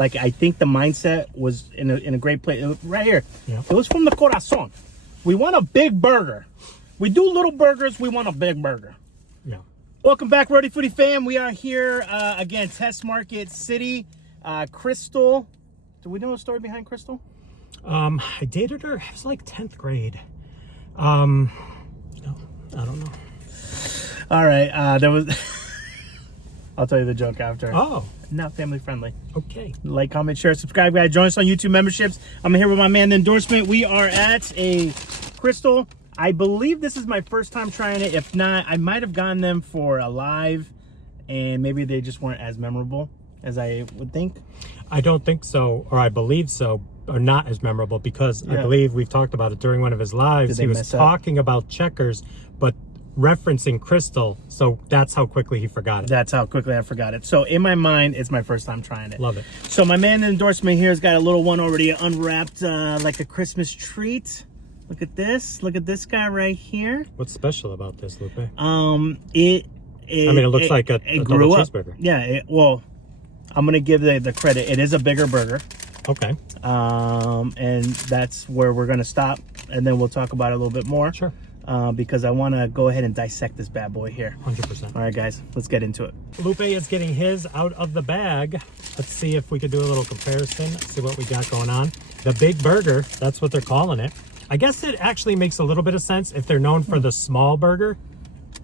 Like, I think the mindset was in a great place. Right here. Yeah. It was from the corazon. We want a big burger. We do little burgers. We want a big burger. Yeah. Welcome back, RHODE fam. We are here again, Test Market City. Krystal. Do we know the story behind Krystal? I dated her. It was like 10th grade. No, I don't know. All right. There was. I'll tell you the joke after. Oh. Not family friendly. Okay. Like, comment, share, subscribe, guys. Join us on YouTube memberships. I'm here with my man, the Endorsement. We are at a Krystal. I believe this is my first time trying it. If not, I might have gotten them for a live, and maybe they just weren't as memorable as I would think. I don't think so, or I believe so, or not as memorable, because I believe we've talked about it during one of his lives. He was talking about checkers, but referencing Krystal, so that's how quickly he forgot it. That's how quickly I forgot it. So in my mind, it's my first time trying it. Love it. So my man, the Endorsement, here has got a little one already unwrapped, like a Christmas treat. Look at this. Look at this guy right here. What's special about this, Lupe? It looks like a double cheeseburger. Yeah. Well, I'm gonna give the credit. It is a bigger burger. Okay. And that's where we're gonna stop, and then we'll talk about it a little bit more. Sure. Because I want to go ahead and dissect this bad boy here. 100%. All right, guys, let's get into it. Lupe is getting his out of the bag. Let's see if we could do a little comparison, see what we got going on. The big burger, that's what they're calling it. I guess it actually makes a little bit of sense if they're known for the small burger,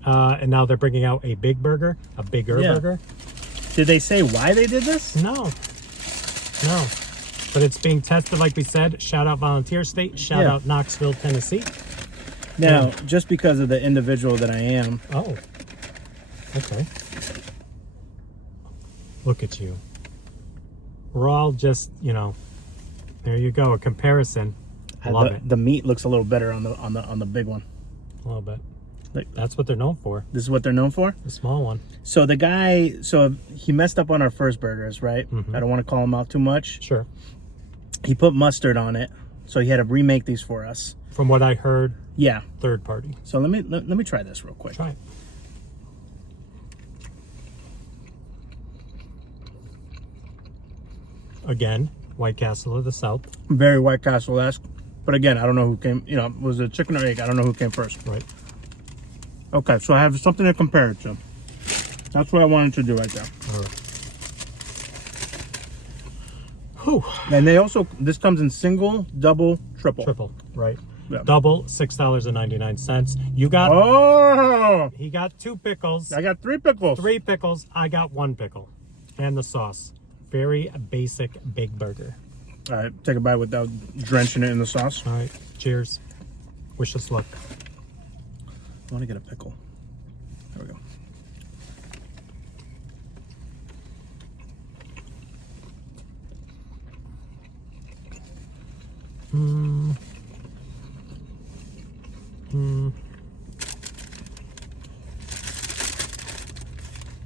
and now they're bringing out a big burger, a bigger burger. Did they say why they did this? No. But it's being tested, like we said. Shout out Volunteer State. Shout out Knoxville, Tennessee. Now, just because of the individual that I am. Oh, okay. Look at you. We're all just, there you go, a comparison. I love it. The meat looks a little better on the big one. A little bit. Like, that's what they're known for. This is what they're known for? The small one. So the guy, he messed up on our first burgers, right? Mm-hmm. I don't want to call him out too much. Sure. He put mustard on it, so he had to remake these for us. From what I heard, yeah, third party. So let me try this real quick. Try it. Again, White Castle of the South. Very White Castle-esque. But again, I don't know who came, was it chicken or egg? I don't know who came first. Right. Okay, so I have something to compare it to. That's what I wanted to do right there. All right. Whew. And they also, this comes in single, double, triple. Triple, right. Yeah. Double, $6.99. You got... Oh! He got 2 pickles. I got 3 pickles. 3 pickles. I got 1 pickle. And the sauce. Very basic big burger. All right, take a bite without drenching it in the sauce. All right, cheers. Wish us luck. I want to get a pickle. There we go.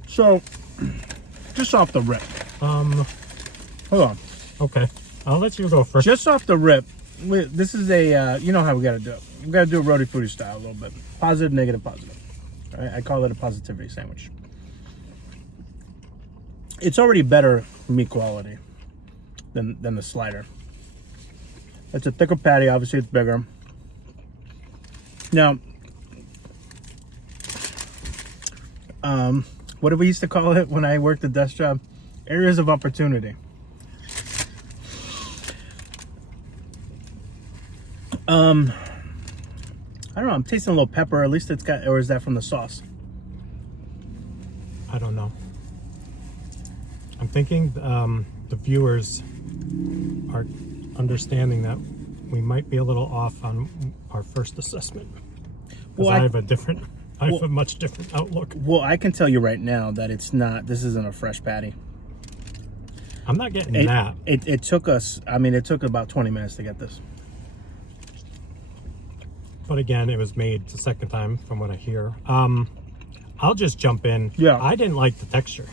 So, just off the rip. Hold on. Okay, I'll let you go first. Just off the rip, this is a, you know how we got to do it. We got to do a RHODE style a little bit. Positive, negative, positive. All right? I call it a positivity sandwich. It's already better meat quality than the slider. It's a thicker patty, obviously it's bigger. Now, what did we used to call it when I worked the desk job? Areas of opportunity. I don't know, I'm tasting a little pepper. At least it's got, or is that from the sauce? I don't know. I'm thinking the viewers are understanding that we might be a little off on our first assessment. Because I have a much different outlook. Well, I can tell you right now that this isn't a fresh patty. I'm not getting that. It took us, it took about 20 minutes to get this. But again, it was made the second time from what I hear. I'll just jump in. Yeah. I didn't like the texture.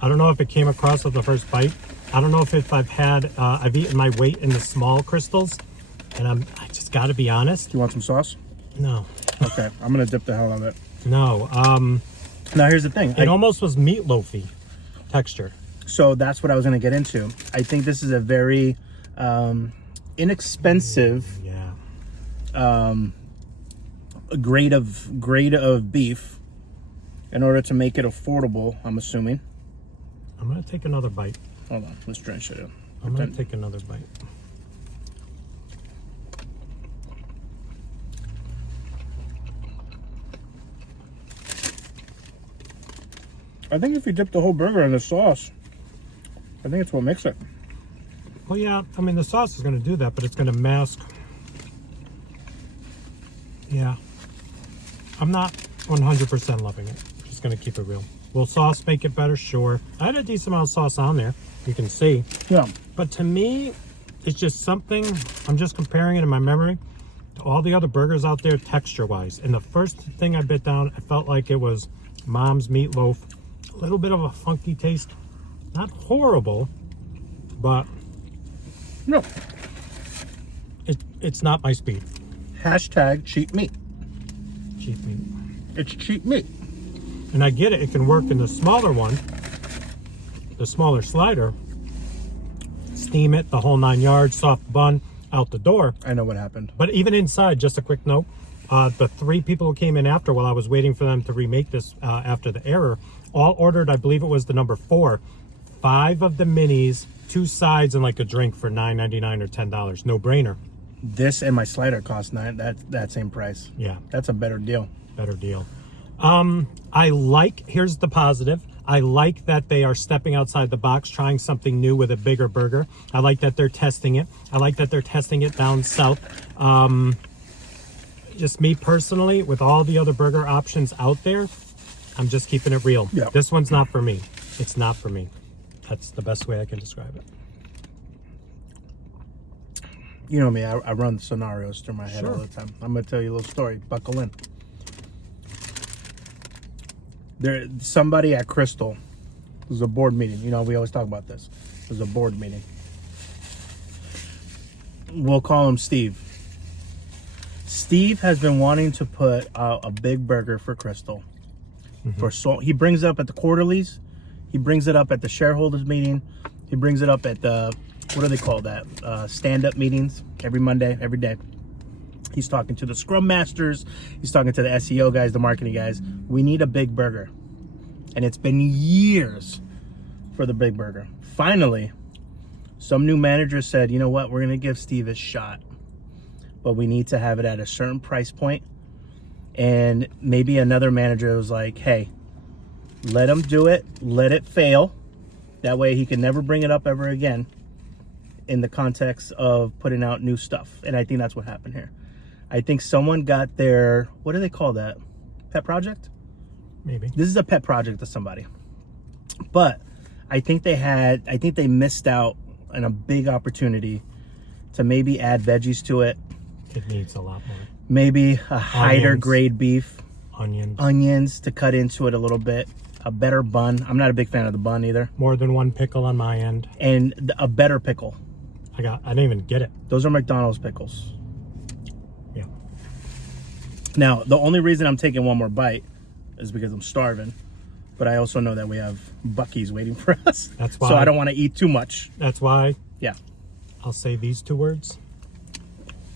I don't know if it came across with the first bite. I don't know if I've eaten my weight in the small Krystals, and I just got to be honest. Do you want some sauce? No. Okay, I'm gonna dip the hell out of it. No. Now here's the thing. It almost was meatloafy texture. So that's what I was going to get into. I think this is a very inexpensive grade of beef in order to make it affordable, I'm assuming. I'm going to take another bite. Hold on, let's try and show you. I'm going to take another bite. I think if you dip the whole burger in the sauce, I think it's what makes it. Well, yeah, I mean, the sauce is going to do that, but it's going to mask. Yeah. I'm not 100% loving it. Just going to keep it real. Will sauce make it better? Sure. I had a decent amount of sauce on there. You can see. Yeah. But to me, it's just something, I'm just comparing it in my memory to all the other burgers out there texture-wise. And the first thing I bit down, I felt like it was Mom's meatloaf. A little bit of a funky taste. Not horrible, but no, it's not my speed. Hashtag cheap meat. Cheap meat. It's cheap meat. And I get it. It can work in the smaller one, the smaller slider. Steam it, the whole 9 yards, soft bun, out the door. I know what happened. But even inside, just a quick note, the 3 people who came in after, while I was waiting for them to remake this after the error, all ordered, I believe it was the number 4, 5 of the minis, 2 sides, and like a drink for $9.99 or $10. No brainer. This and my slider cost that same price. Yeah, that's a better deal. Better deal. Here's the positive. I like that they are stepping outside the box, trying something new with a bigger burger. I like that they're testing it. I like that they're testing it down south. Just me personally, with all the other burger options out there, I'm just keeping it real. Yeah. This one's not for me. It's not for me. That's the best way I can describe it. You know me, I run scenarios through my head Sure. all the time. I'm going to tell you a little story. Buckle in. Somebody at Krystal, it was a board meeting. You know, we always talk about this. It was a board meeting. We'll call him Steve. Steve has been wanting to put out a big burger for Krystal. He brings it up at the quarterlies. He brings it up at the shareholders meeting. He brings it up at the, what do they call that? Stand-up meetings every Monday, every day. He's talking to the scrum masters. He's talking to the SEO guys, the marketing guys. We need a big burger. And it's been years for the big burger. Finally, some new manager said, you know what? We're going to give Steve a shot. But we need to have it at a certain price point. And maybe another manager was like, hey, let him do it. Let it fail. That way he can never bring it up ever again in the context of putting out new stuff. And I think that's what happened here. I think someone got their, what do they call that? Pet project? Maybe. This is a pet project of somebody. But I think they missed out on a big opportunity to maybe add veggies to it. It needs a lot more. Maybe a higher grade beef. Onions to cut into it a little bit. A better bun. I'm not a big fan of the bun either. More than one pickle on my end. And a better pickle. I didn't even get it. Those are McDonald's pickles. Yeah. Now, the only reason I'm taking one more bite is because I'm starving. But I also know that we have Buc-ee's waiting for us. That's why. So I don't want to eat too much. That's why. Yeah. I'll say these 2 words.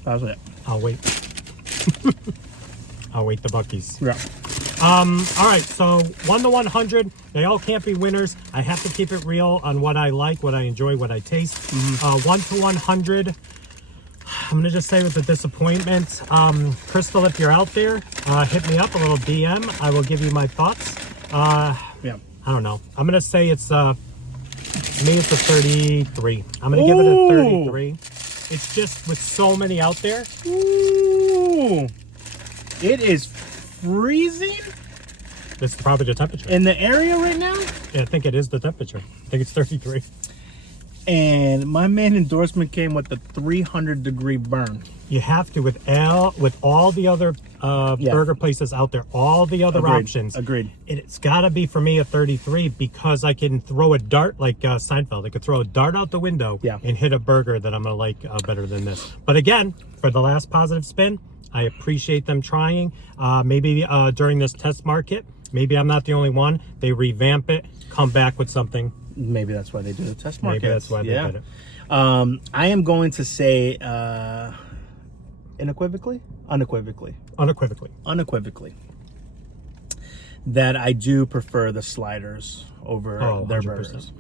That's it. I'll wait. I'll wait the Buc-ee's. Yeah. All right, so 1 to 100, they all can't be winners. I have to keep it real on what I like, what I enjoy, what I taste. 1 to 100, I'm going to just say with the disappointment, Krystal, if you're out there, hit me up, a little DM. I will give you my thoughts. Yeah. I don't know. I'm going to say it's, to me, it's a 33. I'm going to give it a 33. It's just with so many out there. Ooh. It is freezing This is probably the temperature. in the area right now. Yeah, I think it is the temperature. I think it's 33. And my man Endorsement came with the 300-degree burn. You have to with all the other burger places out there, all the other options. Agreed. It's got to be for me a 33 because I can throw a dart like Seinfeld. I could throw a dart out the window and hit a burger that I'm gonna like better than this. But again, for the last positive spin, I appreciate them trying. Maybe during this test market, maybe I'm not the only one. They revamp it, come back with something Maybe that's why they do the test markets. Maybe that's why they did it. I am going to say unequivocally that I do prefer the sliders over their 100%. burgers.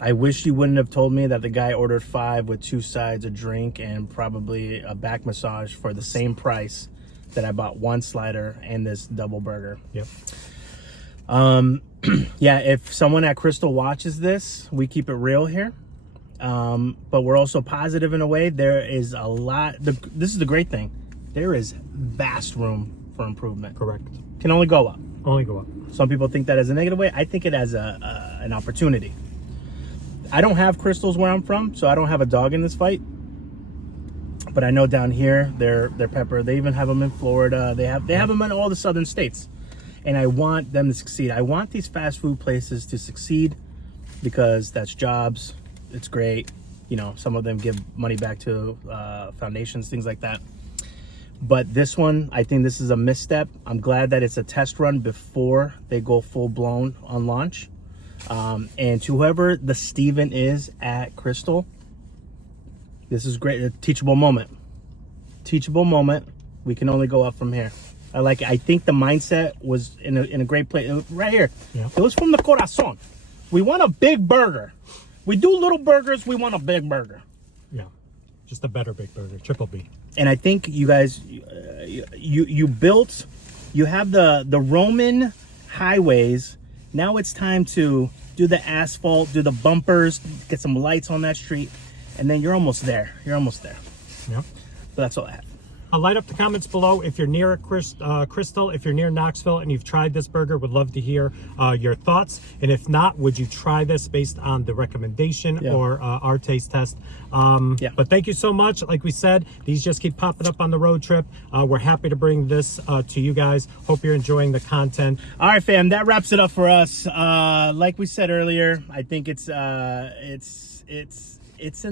I wish you wouldn't have told me that the guy ordered 5 with 2 sides, a drink, and probably a back massage for the same price that I bought 1 slider and this double burger. Yep. Yeah, if someone at Krystal watches this, we keep it real here. But we're also positive in a way. There is a lot. This is the great thing. There is vast room for improvement. Correct. Can only go up. Only go up. Some people think that as a negative way. I think it as an opportunity. I don't have Krystals where I'm from, so I don't have a dog in this fight. But I know down here, they're pepper. They even have them in Florida. They have them in all the southern states. And I want them to succeed. I want these fast food places to succeed because that's jobs. It's great. You know, some of them give money back to foundations, things like that. But this one, I think this is a misstep. I'm glad that it's a test run before they go full blown on launch. And to whoever the Steven is at Krystal, this is great. A teachable moment. Teachable moment. We can only go up from here. I like it. I think the mindset was in a great place. Right here. Yeah. It was from the corazon. We want a big burger. We do little burgers. We want a big burger. Yeah. Just a better big burger. Triple B. And I think you guys, you built, you have the Roman highways. Now it's time to do the asphalt, do the bumpers, get some lights on that street, and then you're almost there. You're almost there. Yeah. But that's all I have. Light up the comments below if you're near Krystal, if you're near Knoxville and you've tried this burger. Would love to hear your thoughts. And if not, would you try this based on the recommendation or our taste test? But thank you so much. Like we said, these just keep popping up on the road trip. We're happy to bring this to you guys. Hope you're enjoying the content. All right, fam, that wraps it up for us. Like we said earlier, I think it's in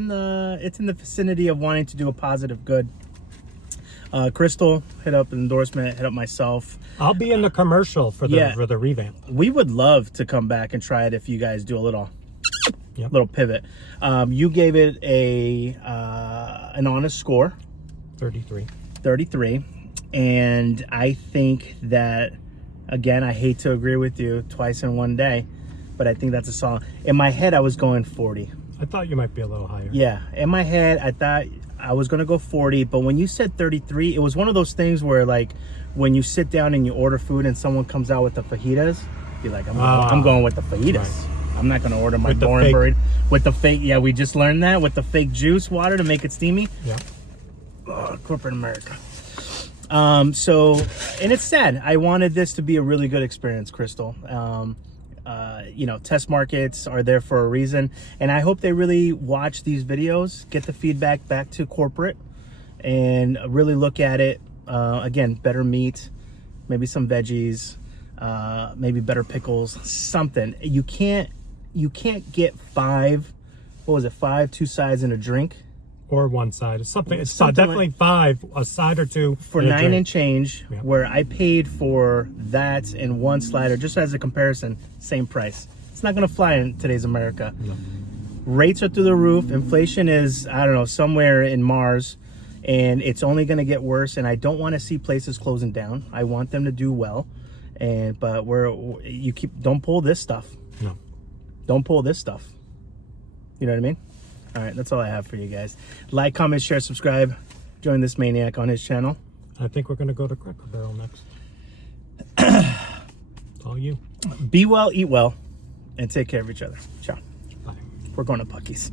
the vicinity of wanting to do a positive good. Krystal, hit up an endorsement, hit up myself. I'll be in the commercial for the revamp. We would love to come back and try it if you guys do a little pivot. You gave it an honest score. 33. And I think that, again, I hate to agree with you twice in one day, but I think that's a solid. In my head, I was going 40. I thought you might be a little higher. Yeah, in my head, I thought I was gonna go 40, but when you said 33, it was one of those things where, like, when you sit down and you order food and someone comes out with the fajitas, you're like, I'm going with the fajitas. Right. I'm not gonna order my boring burrito with the fake. Yeah, we just learned that with the fake juice water to make it steamy. Yeah. Oh, corporate America. So, and it's sad. I wanted this to be a really good experience, Krystal. You know, test markets are there for a reason, and I hope they really watch these videos, get the feedback back to corporate, and really look at it. Again, better meat, maybe some veggies, maybe better pickles, something. You can't get 5, what was it, 5, 2 sides and a drink, or 1 side. It's definitely like 5, a side or 2 for 9 and change. Yeah. Where I paid for that and 1 slider, just as a comparison, same price. It's not gonna fly in today's America. No. Rates are through the roof. Inflation is, I don't know, somewhere in Mars, and it's only gonna get worse. And I don't want to see places closing down. I want them to do well, but don't pull this stuff. No, don't pull this stuff. You know what I mean? All right, that's all I have for you guys. Like, comment, share, subscribe. Join this maniac on his channel. I think we're going to go to Cracker Barrel next. It's all you. Be well, eat well, and take care of each other. Ciao. Bye. We're going to Pucky's.